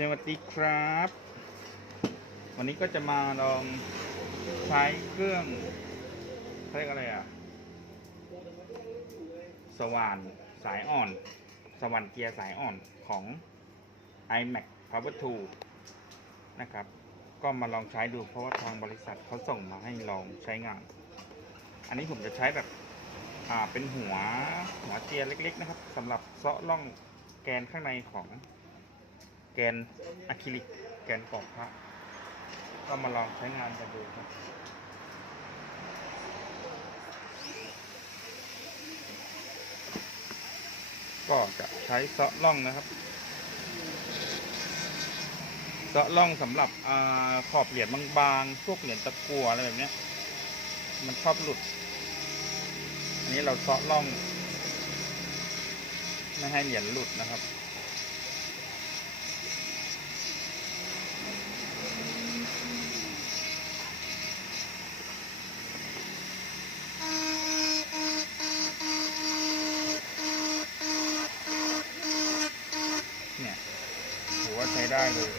สวัสดีครับ วันนี้ก็จะมาลองใช้เครื่องเรียกอะไรอะ สว่านสายอ่อน สว่านเกียร์สายอ่อนของ iMac Power 2 นะครับ ก็มาลองใช้ดูเพราะว่าทางบริษัทเขาส่งมาให้ลองใช้งาน อันนี้ผมจะใช้แบบ อ่า เป็นหัวหัวเจียร์เล็ก ๆ นะครับสำหรับเซาะล่องแกนข้างในของ แกนอะคริลิกแกนกรอบพระก็มาลองใช้งานกันดูครับก็จะใช้เซาะล่องนะครับเซาะล่องสำหรับอขอบเหรียญบางๆ พวกเหรียญตะกั่วอะไรแบบนี้มันชอบหลุด อันนี้เราเซาะล่อง ไม่ให้เหรียญหลุดนะครับ เนี่ยถือว่าใช้ ได้เลย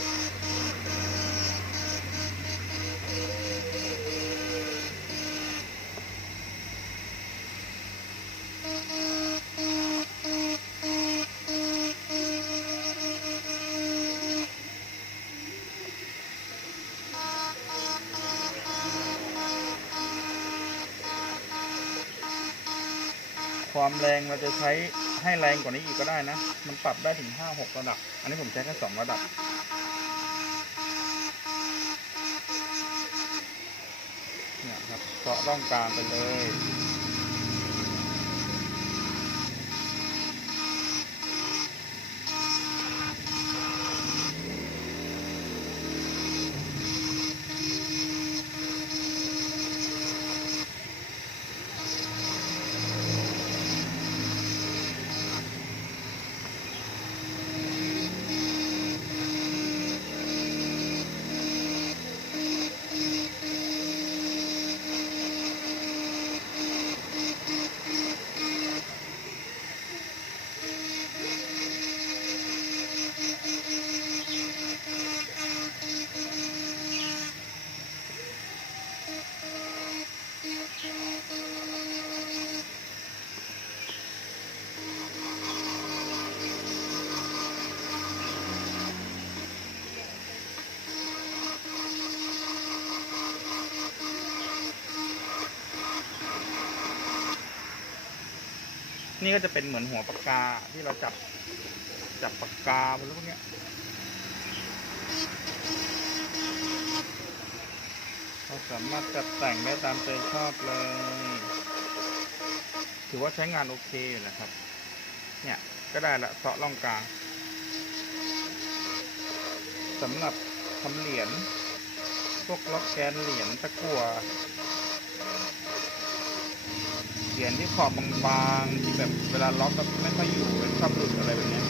ความแรงเราจะใช้ ให้แรงกว่านี้อีกก็ได้นะ มันปรับได้ถึงห้าหกระดับ อันนี้ผมใช้แค่สองระดับ เนี่ยครับเจาะร่องกลางไปเลย นี่ก็จะเป็นเหมือนหัวปากกาที่เราจับจับปากกาพวกเนี้ยเราสามารถจัดแต่งได้ตามใจชอบเลย ถือว่าใช้งานโอเคนะครับ เนี่ยก็ได้ละเสาะร่องกลางสำหรับทำเหรียญพวกล็อกแกนเหรียญตะกั่ว เหรียนที่ขอบบางๆที่แบบเวลาล็อกก็ไม่ค่อยอยู่ชอบหลุดอะไรแบบนี้